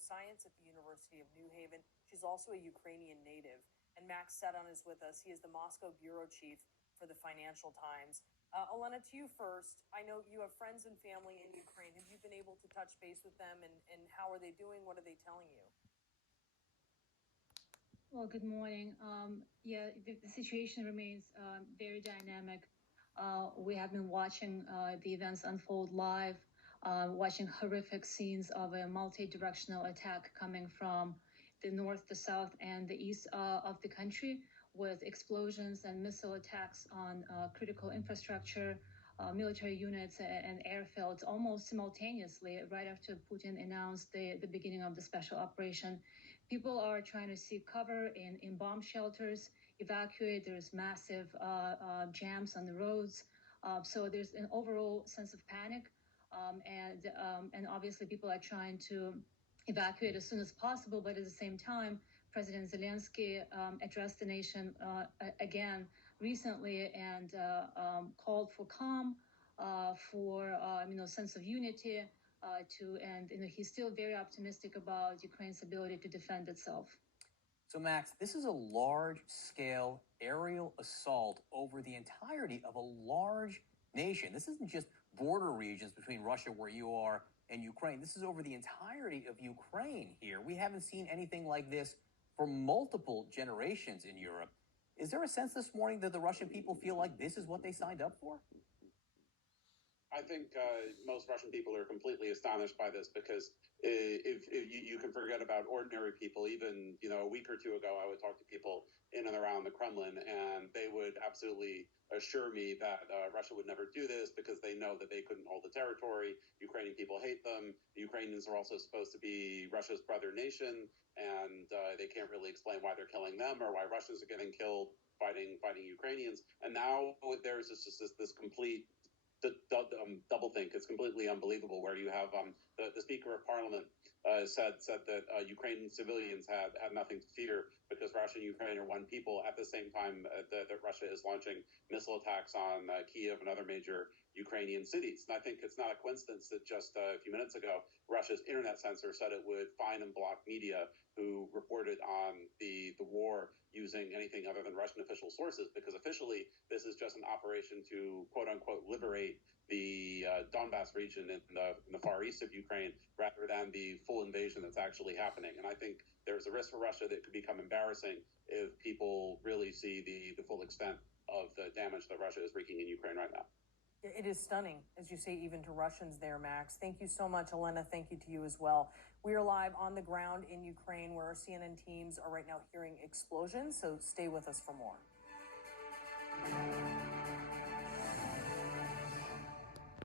science at the University of New Haven. She's also a Ukrainian native. And Max Seddon is with us. He is the Moscow bureau chief for the Financial Times. Elena, to you first. I know you have friends and family in Ukraine. Have you been able to touch base with them, and how are they doing? What are they telling you? Well, good morning. The situation remains very dynamic. We have been watching the events unfold live, watching horrific scenes of a multi-directional attack coming from the north, the south, and the east of the country, with explosions and missile attacks on critical infrastructure, military units, and airfields almost simultaneously right after Putin announced the beginning of the special operation. People are trying to seek cover in bomb shelters, evacuate. There's massive jams on the roads. So there's an overall sense of panic. And obviously people are trying to evacuate as soon as possible. But at the same time, President Zelensky addressed the nation again recently and called for calm, for sense of unity. He's still very optimistic about Ukraine's ability to defend itself. So, Max, this is a large-scale aerial assault over the entirety of a large nation. This isn't just border regions between Russia, where you are, and Ukraine. This is over the entirety of Ukraine here. We haven't seen anything like this for multiple generations in Europe. Is there a sense this morning that the Russian people feel like this is what they signed up for? I think most Russian people are completely astonished by this, because if you can forget about ordinary people. Even a week or two ago, I would talk to people in and around the Kremlin, and they would absolutely assure me that Russia would never do this because they know that they couldn't hold the territory. Ukrainian people hate them. The Ukrainians are also supposed to be Russia's brother nation, and they can't really explain why they're killing them or why Russians are getting killed fighting Ukrainians. And now there's just this complete double think. It's completely unbelievable, where you have the Speaker of Parliament said that Ukrainian civilians had nothing to fear because Russia and Ukraine are one people, at the same time that Russia is launching missile attacks on Kiev and other major Ukrainian cities. And I think it's not a coincidence that just a few minutes ago, Russia's internet censor said it would fine and block media who reported on the war using anything other than Russian official sources, because officially this is just an operation to quote unquote liberate the Donbass region in the far east of Ukraine, rather than the full invasion that's actually happening. And I think there's a risk for Russia that could become embarrassing if people really see the full extent of the damage that Russia is wreaking in Ukraine right now. It is stunning, as you say, even to Russians there, Max. Thank you so much, Elena. Thank you to you as well. We are live on the ground in Ukraine, where our CNN teams are right now hearing explosions, so stay with us for more.